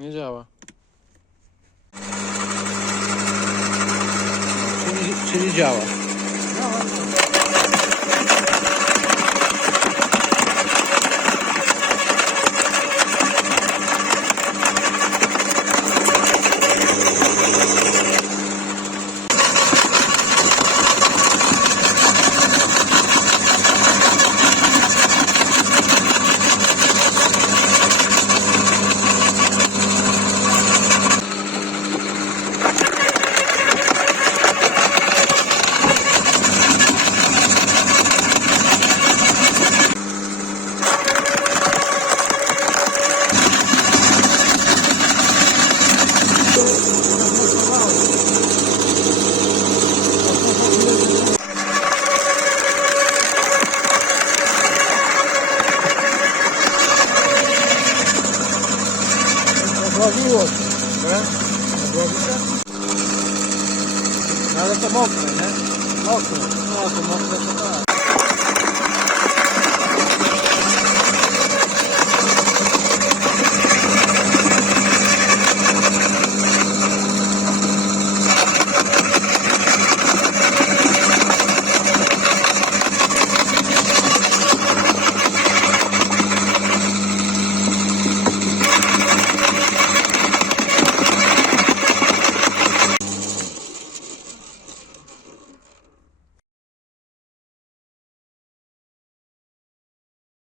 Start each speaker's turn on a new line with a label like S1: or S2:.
S1: Nie działa.
S2: Czyli, czyli działa. Odławiło się. Nie? Odławi się? No ale to mokre, nie? Mokre. No to mokre to tak.